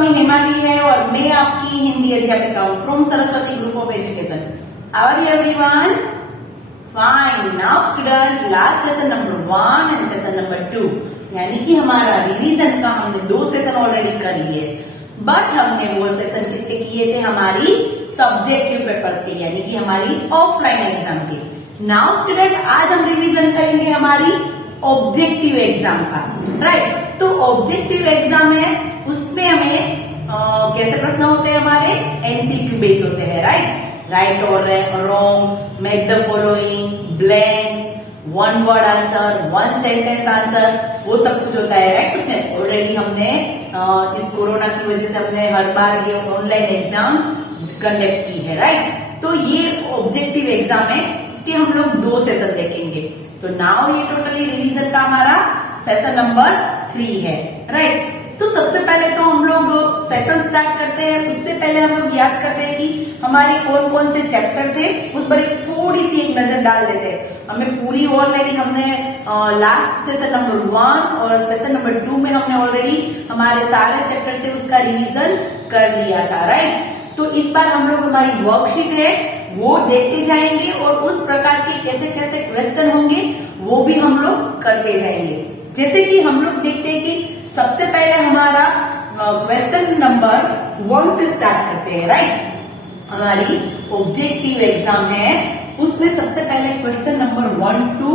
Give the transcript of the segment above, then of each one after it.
स्वामी हेमाली है और मैं आपकी हिंदी अध्यापिका हूँ from Saraswati group of education. How are you everyone? Fine. Now student, last session number 1 and session number 2 यानी कि हमारा रिवीजन का हमने 2 सेशन ऑलरेडी कर लिए, बट हमने वो सेशन किसके किए थे? हमारी सब्जेक्टिव पेपर के, यानी कि हमारी ऑफलाइन एग्जाम के। नाउ स्टूडेंट, आज हम रिवीजन करेंगे हमारी ऑब्जेक्टिव एग्जाम का, राइट। तो ऑब्जेक्टिव एग्जाम है, उसमें हमें कैसे प्रश्न होते हैं? हमारे एमसीक्यू बेस्ड होते हैं, राइट और wrong, make the following, blanks, one word answer, one sentence answer, वो सब कुछ होता है, राइट। उसमें ऑलरेडी हमने इस कोरोना की वजह से हमने हर बार ये ऑनलाइन एग्जाम कंडक्ट की है, राइट। तो ये ऑब्जेक्टिव एग्जाम है, इसके हम लोग 2 सेशन देखेंगे। तो नाउ ये टोटली रिवीजन का हमारा सेशन नंबर 3 है, राइट। तो सबसे पहले तो हम लोग सेशन स्टार्ट करते हैं, उससे पहले हम लोग याद करते हैं कि हमारे कौन कौन से चैप्टर थे, उस पर एक थोड़ी सी एक नजर डाल देते हैं। हमें पूरी ऑलरेडी हमने लास्ट सेशन नंबर 1 और सेशन नंबर 2 में हमने ऑलरेडी हमारे सारे चैप्टर थे उसका रिवीजन कर लिया था, राइट। तो इस बार हम लोग हमारी वर्कशीट है वो देखते जाएंगे और उस प्रकार के कैसे कैसे क्वेश्चन होंगे वो भी हम लोग करते जाएंगे। जैसे कि हम लोग देखते हैं कि सबसे पहले हमारा क्वेश्चन नंबर 1 से स्टार्ट करते हैं, राइट। हमारी ऑब्जेक्टिव एग्जाम है, उसमें सबसे पहले क्वेश्चन नंबर 1 to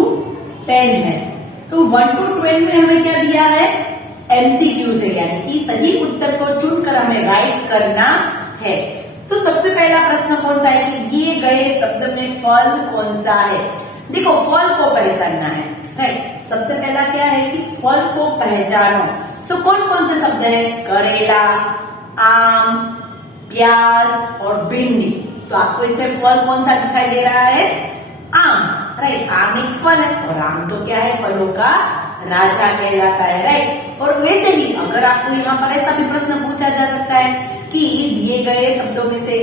10 है। तो 1 to 12 में हमें क्या दिया है? एमसीक्यू से, यानी कि सही उत्तर को चुनकर हमें राइट करना है। तो सबसे पहला प्रश्न कौन सा है कि दिए गए शब्द में फल कौन सा है? देखो, फल को पहचानना है, राइट। सबसे पहला क्या है कि फल को पहचानो। तो कौन कौन से शब्द है? करेला, आम, प्याज और भिंडी। तो आपको इसमें फल कौन सा दिखाई दे रहा है? आम, राइट। आम एक फल है और आम तो क्या है? फलों का राजा कहलाता है, राइट। और वैसे ही अगर आपको यहाँ पर ऐसा भी प्रश्न पूछा जा सकता है कि दिए गए शब्दों में से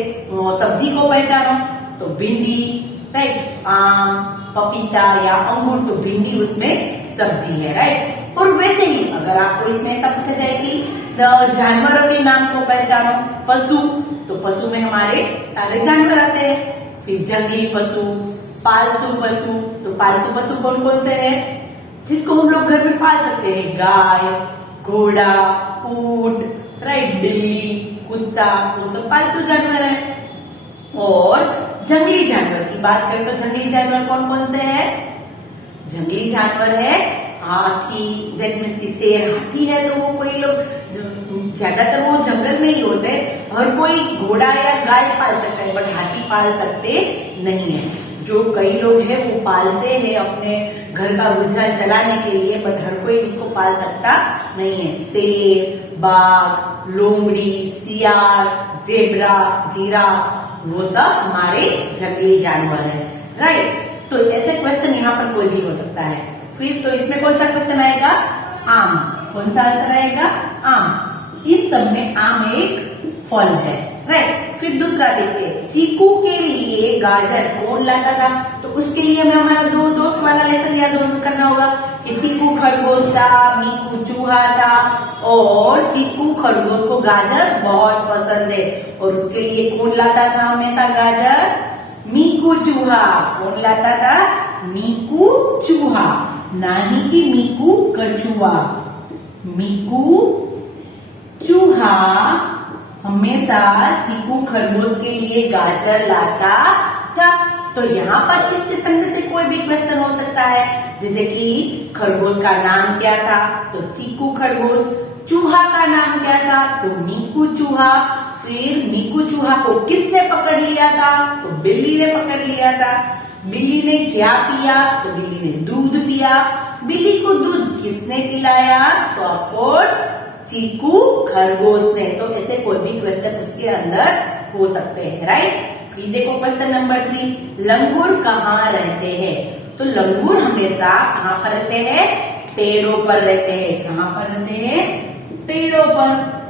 सब्जी को पहचानो, तो भिंडी, राइट। आम, पपीता या अंगूर, तो भिंडी उसमें सब्जी है, राइट। और वैसे ही अगर आपको इसमें ऐसा पूछा जाए कि जानवरों के नाम को पहचानो, पशु, तो पशु में हमारे सारे जानवर आते हैं। फिर जंगली पशु, पालतू पशु, तो पालतू पशु कौन कौन से है जिसको हम लोग घर में पाल सकते हैं? गाय, घोड़ा, ऊंट, राइट, बिल्ली, कुत्ता, वो सब पालतू जानवर है। और जंगली जानवर की बात करें तो जंगली जानवर कौन कौन से है? जंगली जानवर है हाथी, दैट मीन्स की शेर। हाथी है तो वो कोई लोग ज्यादातर वो जंगल में ही होते हैं, हर कोई घोड़ा या गाय पाल सकता है, बट हाथी पाल सकते नहीं है। जो कई लोग हैं वो पालते हैं अपने घर का गुजरान चलाने के लिए, बट हर कोई उसको पाल सकता नहीं है। शेर, बाघ, लोमड़ी, सियार, जेब्रा, जिराफ, वो सब हमारे जंगली जानवर है, राइट। तो ऐसे क्वेश्चन यहाँ पर कोई भी हो सकता है। फिर तो इसमें कौन सा क्वेश्चन आएगा? आम। कौन सा आंसर आएगा? आम। इस सब में आम एक फल है, राइट। फिर दूसरा देखते हैं, चीकू के लिए गाजर कौन लाता था? तो उसके लिए हमें हमारा 2 दोस्त वाला लेसन याद करना होगा कि चीकू खरगोश था, मीकू चूहा था, और चीकू खरगोश को गाजर बहुत पसंद है और उसके लिए कौन लाता था हमेशा गाजर? मीकू चूहा। कौन लाता था? मीकू चूहा, ना ही कि मीकू कछुआ। मीकू चूहा हमेशा चीकू खरगोश के लिए गाजर लाता था। तो यहाँ पर इस सेशन में से कोई भी क्वेश्चन हो सकता है, जैसे कि खरगोश का नाम क्या था? तो चीकू खरगोश। चूहा का नाम क्या था? तो मीकू चूहा। फिर मीकू चूहा को किसने पकड़ लिया था? तो बिल्ली ने पकड़ लिया था। बिल्ली ने क्या पिया? तो बिल्ली ने दूध पिया। बिल्ली को दूध किसने पिलाया? तो ऑफकोर्स चीकू खरगोश ने। तो ऐसे कोई भी क्वेश्चन उसके अंदर हो सकते हैं, राइट। फिर देखो क्वेश्चन नंबर 3, लंगूर कहाँ रहते हैं? तो लंगूर हमेशा कहाँ पर रहते हैं? पेड़ों पर रहते हैं। कहाँ पर रहते हैं? पेड़ों पर।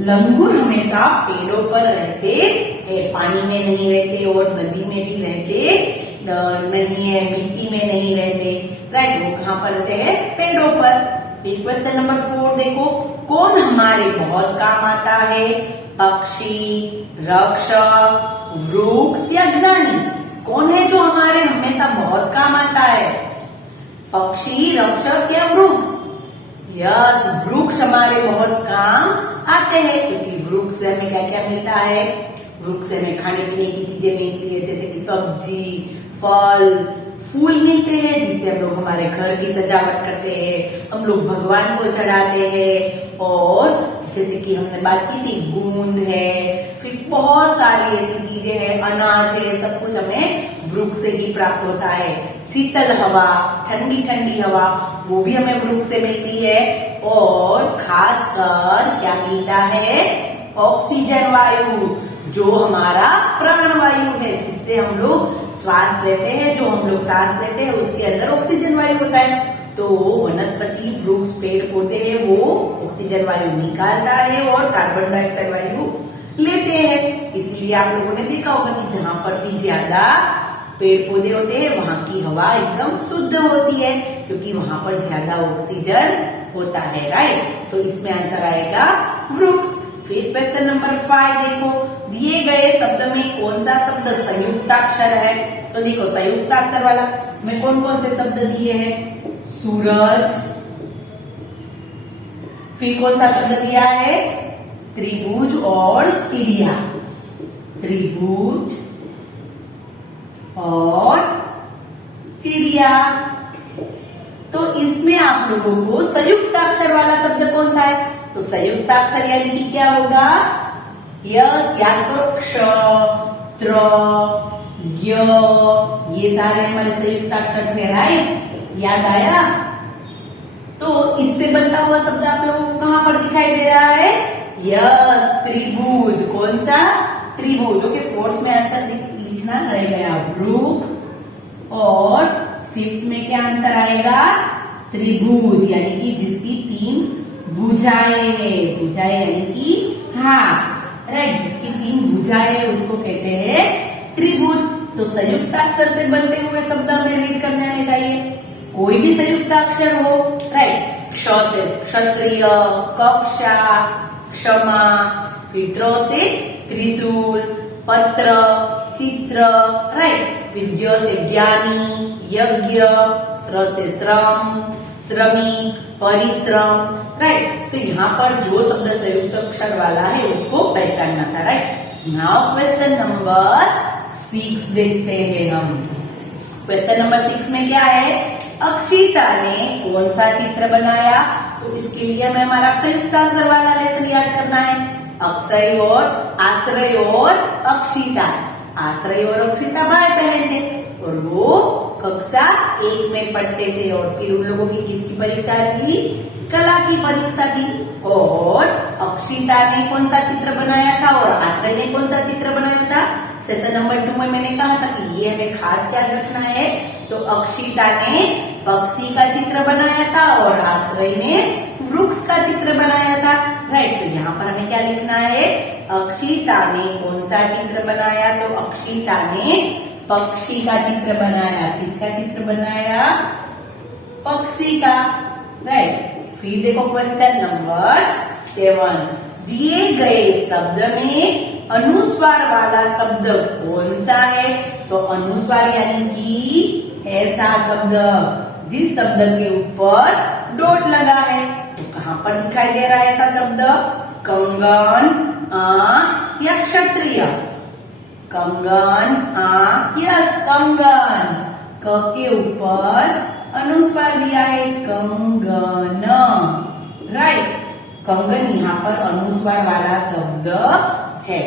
लंगूर हमेशा पेड़ों पर रहते हैं, पानी में नहीं रहते और नदी में भी रहते नहीं है, मिट्टी में नहीं रहते, राइट। वो कहाँ पर रहते हैं? पेड़ों पर। फिर क्वेश्चन नंबर 4 देखो, कौन हमारे बहुत काम आता है? पक्षी, रक्षक, वृक्ष या ज्ञानी? कौन है जो हमारे हमेशा बहुत काम आता है? पक्षी, रक्षक या वृक्ष? यस, वृक्ष हमारे बहुत काम आते हैं, क्योंकि वृक्ष से हमें क्या क्या मिलता है? वृक्ष से हमें खाने पीने की चीजें मिलती है, जैसे कि सब्जी, फल, फूल मिलते हैं, जिससे हम लोग हमारे घर की सजावट करते हैं, हम लोग भगवान को चढ़ाते हैं। और जैसे कि हमने बात की थी, गूंद है, फिर बहुत सारी ऐसी चीजें हैं, अनाज है, सब कुछ हमें वृक्ष से ही प्राप्त होता है। शीतल हवा, ठंडी ठंडी हवा, वो भी हमें वृक्ष से मिलती है। और खासकर क्या मिलता है? ऑक्सीजन वायु, जो हमारा प्राणवायु है, जिससे हम लोग श्वास लेते हैं, जो हम लोग सांस लेते हैं, उसके अंदर ऑक्सीजन वायु होता है। तो वनस्पति, वृक्ष, पेड़ पौधे हैं, वो ऑक्सीजन वायु निकालता है और कार्बन डाइऑक्साइड वायु लेते हैं। इसलिए आप लोगों ने देखा होगा कि जहां पर भी ज्यादा पेड़ पौधे होते हैं, वहां की हवा एकदम शुद्ध होती है, क्योंकि वहां पर ज्यादा ऑक्सीजन होता है, राइट। तो इसमें आंसर आएगा वृक्ष। फिर क्वेश्चन नंबर 5 देखो, दिए गए शब्द में कौन सा शब्द संयुक्ताक्षर है? तो देखो, संयुक्ताक्षर वाला में कौन कौन से शब्द दिए हैं? सूरज, फिर कौन सा शब्द दिया है? त्रिभुज और चिड़िया। त्रिभुज और चिड़िया। तो इसमें आप लोगों को संयुक्ताक्षर वाला शब्द कौन सा है? तो संयुक्ताक्षर यानी कि क्या होगा? यस, याद करो, क्ष, त्र, ज्ञ, ये सारे हमारे संयुक्ताक्षर थे, राइट। याद आया? तो इससे बनता हुआ शब्द आप लोगों को कहां पर दिखाई दे रहा है? यस, त्रिभुज। कौन सा? त्रिभुज। ओके, फोर्थ में आंसर लिखना रह गया वृक्ष, और फिफ्थ में क्या आंसर आएगा? त्रिभुज, यानी कि जिसकी 3 भुजाएं हैं। भुजाएं यानी कि हाथ, राइट। जिसकी 3 भुजाएं है उसको कहते हैं त्रिभुज। तो संयुक्ताक्षर से बनते हुए शब्द हमें रीड करने आने चाहिए, कोई भी संयुक्ताक्षर हो, राइट। क्ष से क्षत्रिय, कक्षा, क्षमा, फिर त्र से त्रिशूल, पत्र, चित्र, राइट। फिर ज्ञ से ज्ञानी, यज्ञ, श्र से श्रम, श्रमिक, परिश्रम, राइट। तो यहाँ पर जो शब्द संयुक्त अक्षर वाला है उसको पहचानना था, राइट। नाउ क्वेश्चन नंबर 6 देखते हैं हम। क्वेश्चन नंबर 6 में क्या है? अक्षिता ने कौन सा चित्र बनाया? तो इसके लिए हमें हमारा संयुक्ताक्षर वाला लेसन याद करना है। अक्षय और आश्रय और अक्षिता। आश्रय और अक्षिता भाई बहन थे, और वो कक्षा 1 में पढ़ते थे, और फिर उन लोगों की किसकी परीक्षा थी? कला की परीक्षा थी। और अक्षिता ने कौन सा चित्र बनाया था और आश्रय ने कौन सा चित्र बनाया था? सेशन नंबर 2 में मैंने कहा था कि ये हमें खास याद रखना है। तो अक्षिता ने पक्षी का चित्र बनाया था और आश्रय ने वृक्ष का चित्र बनाया था, राइट। तो यहाँ पर हमें क्या लिखना है? अक्षिता ने कौन सा चित्र बनाया? तो अक्षिता ने पक्षी का चित्र बनाया। किसका चित्र बनाया? पक्षी का, राइट। फिर देखो क्वेश्चन नंबर 7, दिए गए शब्द में अनुस्वार वाला शब्द कौन सा है? तो अनुस्वार यानी कि ऐसा शब्द जिस शब्द के ऊपर डॉट लगा है। तो कहां पर दिखाई दे रहा है ऐसा शब्द? कंगन, आंख या क्षत्रिय? कंगन, आंख या कंगन? क के ऊपर अनुस्वार दिया है, कंगन, राइट। कंगन यहाँ पर अनुस्वार वाला शब्द है।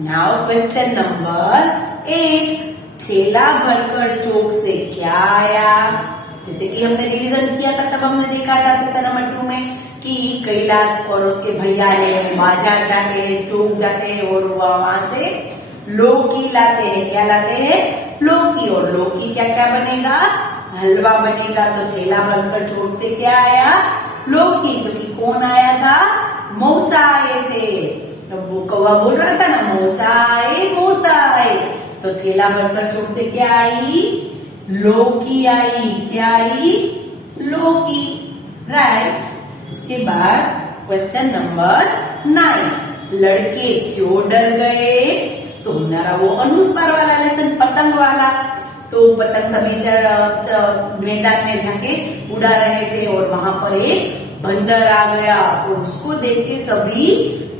नाउ क्वेश्चन नंबर 8, थैला भरकर चौक से क्या आया? जैसे कि हमने रिवीजन किया था, तब हमने देखा था सेशन नंबर 2 में कि कैलाश और उसके भैया है बाजार जाते हैं, चौक जाते हैं, और वहां से लौकी लाते हैं। क्या लाते हैं? लौकी। और लौकी क्या क्या बनेगा? हलवा बनेगा। तो थैला भरकर चौक से क्या आया? लौकी। क्योंकि कौन आया था? मौसा आए थे। तो वो कौवा बोल रहा था ना, मौसा आए, मौसा आए। तो थैला भरकर चौक से क्या आई? लौकी आई। क्या आई? लौकी, राइट। उसके बाद क्वेश्चन नंबर 9, लड़के क्यों डर गए? तो हमारा वो अनुस्वार वाला लेसन, पतंग वाला। तो पतंग सभी मैदान में जाके उड़ा रहे थे और वहां पर एक बंदर आ गया और उसको देख के सभी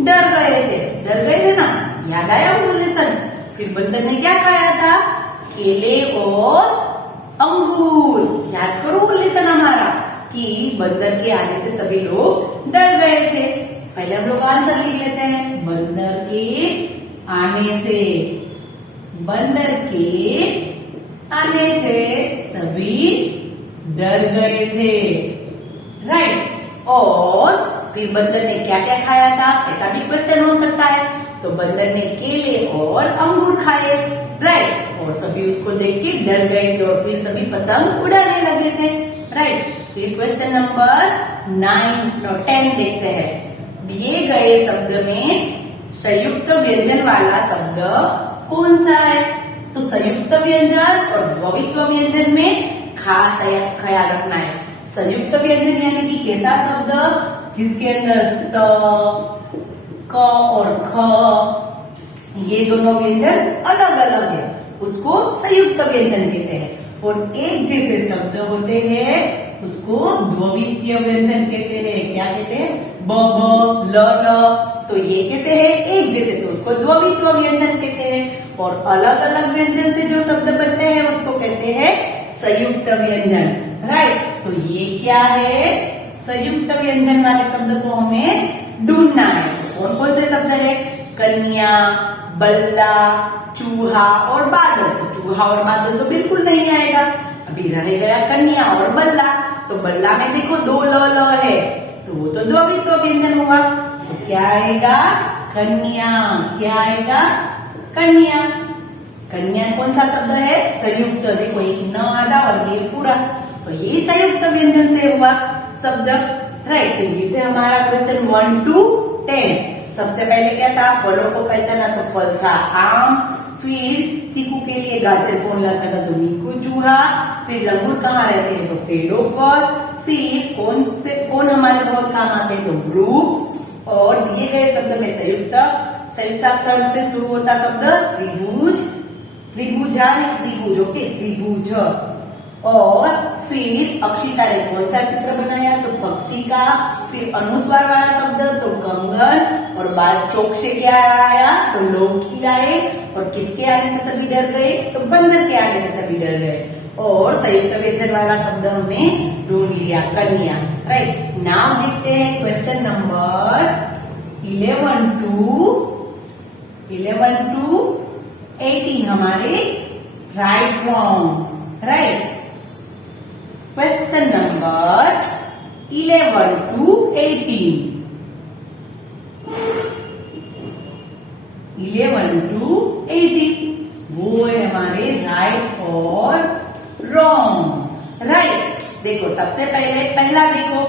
डर गए थे। डर गए थे ना, याद आया वो लेसन? फिर बंदर ने क्या खाया था? केले और अंगूर। याद करो वो लेसन हमारा कि बंदर के आने से सभी लोग डर गए थे। पहले हम लोग आंसर लिख लेते हैं। बंदर के आने से, बंदर के आने से सभी डर गए थे, राइट। और फिर बंदर ने क्या क्या खाया था, ऐसा भी क्वेश्चन हो सकता है। तो बंदर ने केले और अंगूर खाए, राइट। और सभी उसको देख के डर गए थे और फिर सभी पतंग उड़ाने लगे थे, राइट। फिर क्वेश्चन नंबर 10 देखते हैं। दिए गए शब्द में संयुक्त व्यंजन वाला शब्द कौन सा है? तो संयुक्त व्यंजन और द्ववित्व व्यंजन में खास ख्याल रखना है। संयुक्त व्यंजन यानी कि कैसा शब्द जिसके अंदर ट, क और ख ये दोनों व्यंजन अलग अलग है, उसको संयुक्त व्यंजन कहते हैं। और एक जैसे शब्द होते हैं उसको द्वितीय व्यंजन कहते हैं। क्या कहते हैं? ब, ल, तो ये कैसे है? एक जैसे, तो उसको द्वितीय व्यंजन कहते हैं। और अलग अलग व्यंजन से जो शब्द बनते हैं उसको कहते हैं संयुक्त व्यंजन, राइट। तो ये क्या है? संयुक्त व्यंजन वाले शब्द को हमें ढूंढना है। कौन कौन से शब्द है? कन्या, बल्ला, चूहा और बादल। तो चूहा और बादल तो बिल्कुल नहीं आएगा, अभी रह गया कन्या और बल्ला। तो बल्ला में देखो दो ल है, तो वो तो द्वितीय व्यंजन होगा। तो क्या आएगा? कन्या। क्या आएगा? कन्या। कन्या कौन सा शब्द है? संयुक्त। देखो एक न आधा और ये पूरा, तो ये संयुक्त व्यंजन से हुआ शब्द, राइट। तो ये थे हमारा क्वेश्चन 1 to 10। सबसे पहले क्या था? फलों को पहचाना। तो फल था आम। फिर चीकू के लिए गाजर कौन लाता था? तो नीकू चूहा। फिर लंगूर कहाँ रहते हैं? तो पेड़ों पर। फिर कौन हमारे बहुत काम आते हैं? तो वृक्ष। और दिए गए शब्द में संयुक्त अक्षर से शुरू होता शब्द त्रिभुज, त्रिभुजा नहीं त्रिभुज, ओके, त्रिभुज। और फिर अक्षिता ने कौन सा चित्र बनाया? तो पक्षी का। फिर अनुस्वार वाला शब्द तो कंगन। और बाद चौक से क्या आया? तो लौकी आए। और किसके आने से सभी डर गए? तो बंदर के आने से सभी डर गए। और संयुक्त व्यंजन वाला शब्द हमने ढूंढ लिया, कन्या, राइट। नाम देखते हैं क्वेश्चन नंबर 11 to 18 हमारे right wrong, right. Question number 11 to 18, 11 to 18 वो है हमारे राइट और रॉन्ग, राइट। देखो सबसे पहले पहला देखो,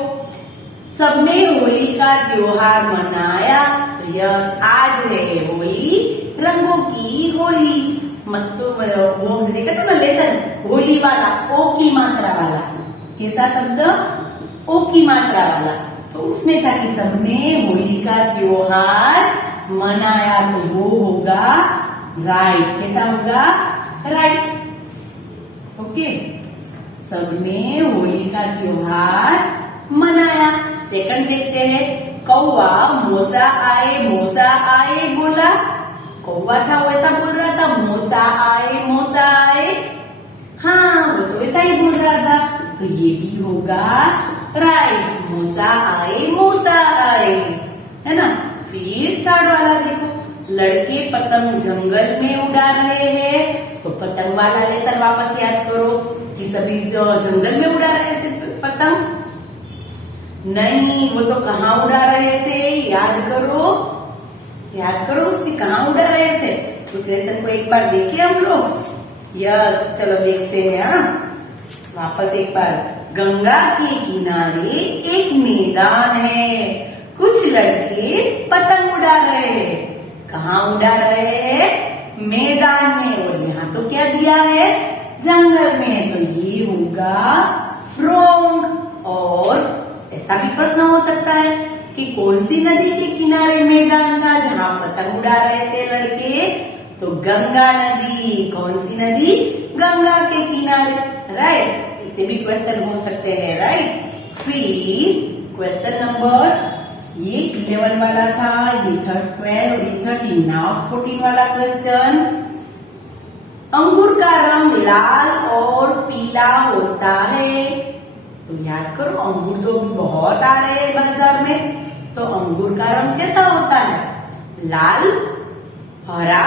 सबने होली का त्योहार मनाया। तो यस, आज है होली, रंगों की होली। मस्त वो देखा था ना लेसन, होली वाला, ओ की मात्रा वाला। कैसा शब्द? ओ की मात्रा वाला। तो उसमें था कि सबने होली का त्योहार मनाया, तो वो होगा राइट। कैसा होगा? Right, okay. सबने होली का त्योहार मनाया। सेकंड देखते हैं, कौवा मोसा आए बोला। कौवा था वो ऐसा बोल रहा था, मोसा आए, हाँ वो तो ऐसा ही बोल रहा था। तो ये भी होगा राइट, मोसा आए, है ना। फिर थर्ड वाला देखो, लड़के पतंग जंगल में उड़ा रहे हैं। तो पतंग वाला लेसन वापस याद करो कि सभी जो जंगल में उड़ा रहे थे पतंग, नहीं वो तो कहाँ उड़ा रहे थे? याद करो उसमें कहाँ उड़ा रहे थे। उस लेसन को एक बार देखे हम लोग। यस, चलो देखते हैं। हाँ, वापस एक बार। गंगा के किनारे एक मैदान है, कुछ लड़के पतंग उड़ा रहे हैं। कहाँ उड़ा रहे हैं? मैदान में। और यहाँ तो क्या दिया है? जंगल में। तो ये होगा रॉन्ग। और ऐसा भी प्रश्न हो सकता है कि कौन सी नदी के किनारे मैदान था जहाँ पतंग उड़ा रहे थे लड़के? तो गंगा नदी। कौन सी नदी? गंगा के किनारे, राइट। इसे भी क्वेश्चन हो सकते हैं, राइट। फिर क्वेश्चन नंबर ये 11 वाला था, ये 12 और ये 13। नाउ 14 वाला क्वेश्चन। अंगूर का रंग लाल और पीला होता है। तो याद करो, अंगूर तो बहुत आ रहे हैं बाजार में, तो अंगूर का रंग कैसा होता है? लाल, हरा,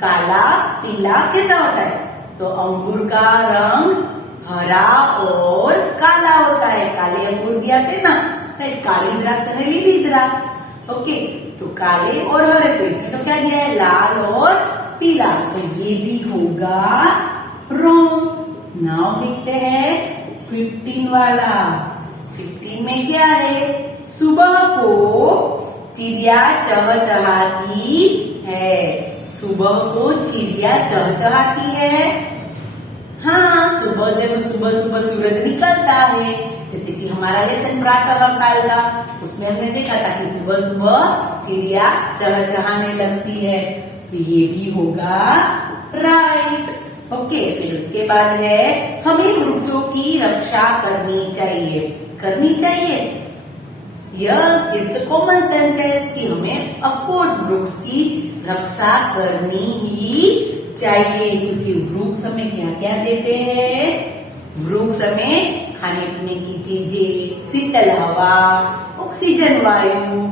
काला, पीला, कैसा होता है? तो अंगूर का रंग हरा और काला होता है। काले अंगूर भी आते ना, काली द्राक्ष और नीली द्राक्ष। ओके, तो काले और हरे, तो इसमें तो क्या दिया है? लाल और पीला। तो ये भी होगा रॉन्ग। नाउ देखते हैं 15 वाला। 15 में क्या है? सुबह को चिड़िया चहचहाती है। सुबह को चिड़िया चहचहाती है। हाँ, सुबह जब सुबह सुबह सूरज निकलता है, जैसे कि हमारा लेसन प्रातः काल का, उसमें हमने देखा था कि सुबह सुबह चिड़िया चहचहाने लगती है। तो ये भी होगा राइट। ओके, फिर उसके बाद है हमें वृक्षों की रक्षा करनी चाहिए। करनी चाहिए, यस, इट्स कॉमन सेंटेंस कि हमें ऑफकोर्स वृक्ष की रक्षा करनी ही चाहिए, क्योंकि वृक्ष हमें क्या क्या देते हैं? वृक्ष हमें खाने पीने की चीजें, शीतल हवा, ऑक्सीजन वायु,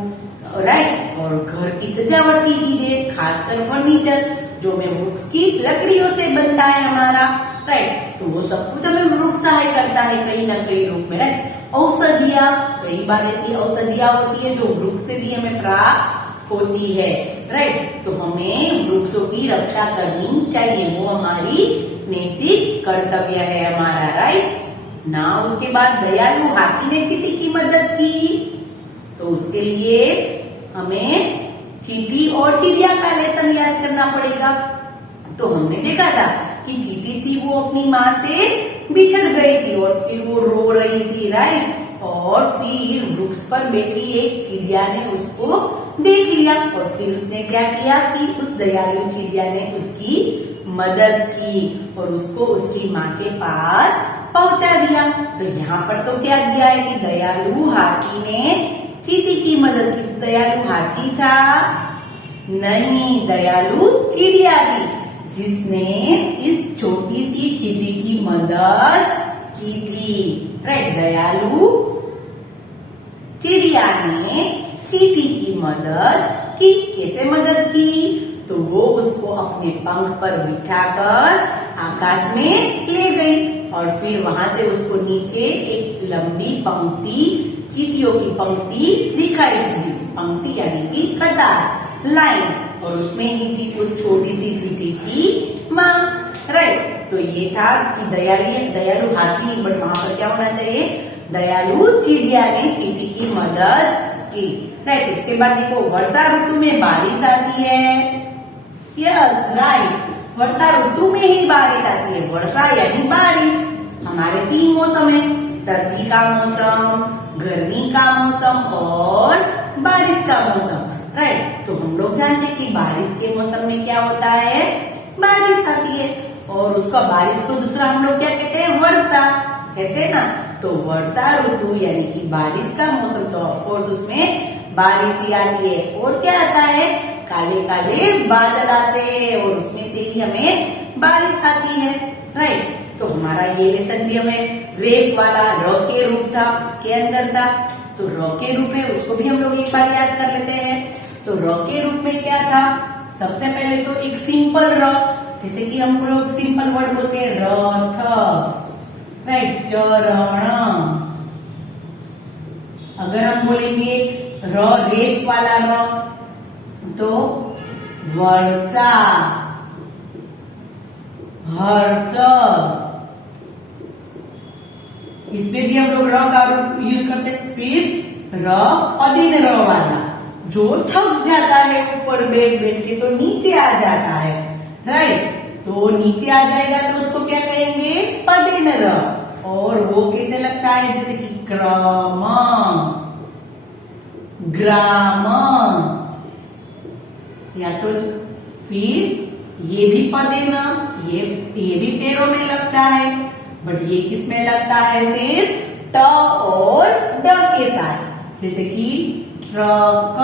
राइट, और घर की सजावट की चीजें, खासकर फर्नीचर जो में वृक्ष की लकड़ियों से बनता है हमारा, राइट। तो वो सब कुछ हमें वृक्ष सहाय करता है कहीं ना कहीं रूप में, राइट। औषधियां, कई बार ऐसी औषधियां होती है जो वृक्ष से भी हमें प्राप्त होती है, राइट। तो हमें वृक्षों की रक्षा करनी चाहिए, वो हमारी नैतिक कर्तव्य है हमारा, राइट ना। उसके बाद दयालु हाथी ने चींटी की मदद की, तो उसके लिए हमें चींटी और चिड़िया का लेसन याद करना पड़ेगा। तो हमने देखा था कि चींटी थी वो अपनी माँ से बिछड़ गई थी और फिर वो रो रही थी, राइट। और फिर वृक्ष पर बैठी एक चिड़िया ने उसको देख लिया और फिर उसने क्या किया कि उस दयालु चिड़िया ने उसकी मदद की और उसको उसकी माँ के पास पहुंचा दिया। तो यहाँ पर तो क्या दिया है कि दयालु हाथी ने चींटी की मदद की। तो दयालु हाथी था? नहीं, दयालु चिड़िया थी जिसने इस छोटी सी चींटी की मदद की थी, राइट। दयालु चिड़िया ने चींटी की मदद की। कैसे मदद की? तो वो उसको अपने पंख पर बिठाकर आकाश में ले गई और फिर वहां से उसको नीचे एक लंबी पंक्ति, चींटियों की पंक्ति दिखाई दी। पंक्ति यानी कि कतार, लाइन, और उसमें ही थी उस छोटी सी चींटी की माँ, राइट। तो ये था कि दयालु हाथी नहीं, बट वहां पर क्या होना चाहिए? दयालु चिड़िया ने चींटी की मदद की, राइट। उसके बाद देखो वर्षा ऋतु में बारिश आती है, यस राइट, वर्षा ऋतु में ही बारिश आती है। वर्षा यानी बारिश। हमारे 3 मौसम है, सर्दी का मौसम, गर्मी का मौसम और बारिश का मौसम, राइट। तो हम लोग जानते हैं कि बारिश के मौसम में क्या होता है? बारिश आती है। और उसका बारिश को दूसरा हम लोग क्या कहते हैं? वर्षा कहते हैं ना। तो वर्षा ऋतु यानी कि बारिश का मौसम, तो ऑफकोर्स उसमें बारिश ही आती है। और क्या आता है? काले काले बादल आते हैं और उसमें से ही हमें बारिश आती है, राइट। तो हमारा ये लेसन भी हमें रेस वाला र के रूप था, उसके अंदर था। तो र के रूप है, उसको भी हम लोग एक बार याद कर लेते हैं। तो र के रूप में क्या था? सबसे पहले तो एक सिंपल र, जैसे कि हम लोग सिंपल वर्ड बोलते हैं रथ, राइट, चरण। अगर हम बोलेंगे र रेस वाला र तो वर्षा, हर्ष। इसमें भी हम लोग र का रूप यूज करते हैं। फिर र अधीन र वाला जो थक जाता है ऊपर बैठ बैठ के तो नीचे आ जाता है, राइट। तो नीचे आ जाएगा तो उसको क्या कहेंगे? पदेन र। और वो कैसे लगता है, जैसे कि क्रम, ग्राम, या तो फिर ये भी पद है ना, ये भी पैरों में लगता है, बट ये किस में लगता है, सिर्फ ट और ड के साथ, जैसे कि ट्रक,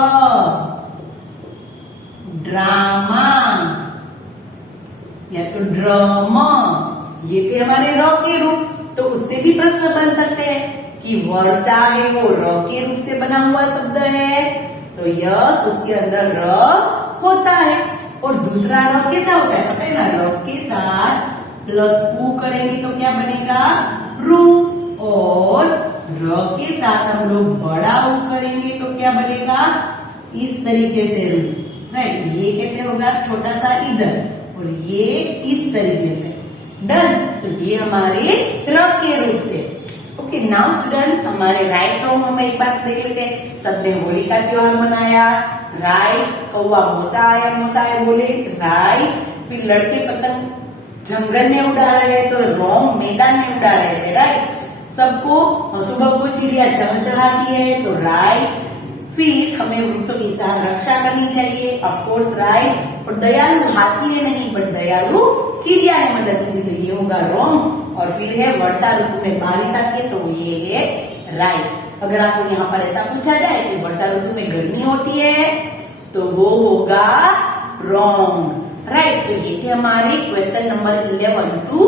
ड्रामा, या तो ड्रम, ये थे हमारे र के रूप। तो उससे भी प्रश्न बन सकते हैं कि वर्षा है वो र के रूप से बना हुआ शब्द है, तो यस उसके अंदर र होता है। और दूसरा र कैसा होता है पता है ना, र के साथ प्लस उ करेंगे तो क्या बनेगा, रू, और र के साथ हम लोग बड़ा उ करेंगे तो क्या बनेगा, इस तरीके से रू, राइट। ये कैसे होगा, छोटा सा इधर और ये इस तरीके से, डन। तो ये हमारे र के रूप थे। ओके, नाउ स्टूडेंट हमारे राइट रॉन्ग में एक बार देख लेते हैं। सबने होली का त्योहार मनाया, राइट। कौवा मूसा आया बोले, राइट। फिर लड़के पतंग जंगल में उड़ा रहे हैं, तो रॉन्ग मैदान में उड़ा रहे थे, राइट। सबको सुबह को चिड़िया चहचहाती है, तो राइट। फिर हमें वृक्षों की रक्षा करनी चाहिए, ऑफ कोर्स, राइट। और दयालु हाथी ने नहीं बट दयालु चिड़िया ने मदद की, तो ये होगा रॉन्ग। और फिर है वर्षा ऋतु में बारिश आती है, तो ये है राइट। अगर आपको यहाँ पर ऐसा पूछा जाए कि वर्षा ऋतु में गर्मी होती है, तो वो होगा रॉन्ग, राइट। तो ये थे हमारे question number 11 to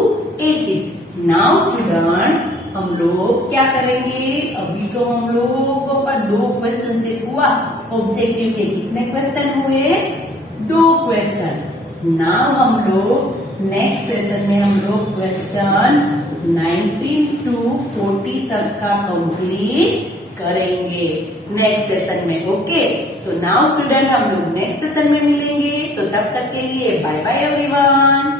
18। Now student हम लोग क्या करेंगे, अभी तो हम लोगों का 2 क्वेश्चन से हुआ, ऑब्जेक्टिव के कितने क्वेश्चन हुए, 2 क्वेश्चन। नाउ हम लोग नेक्स्ट सेशन में हम लोग क्वेश्चन 19 to 40 तक का कंप्लीट करेंगे नेक्स्ट सेशन में। ओके, तो नाउ स्टूडेंट हम लोग नेक्स्ट सेशन में मिलेंगे, तो तब तक के लिए बाय बाय एवरीवन।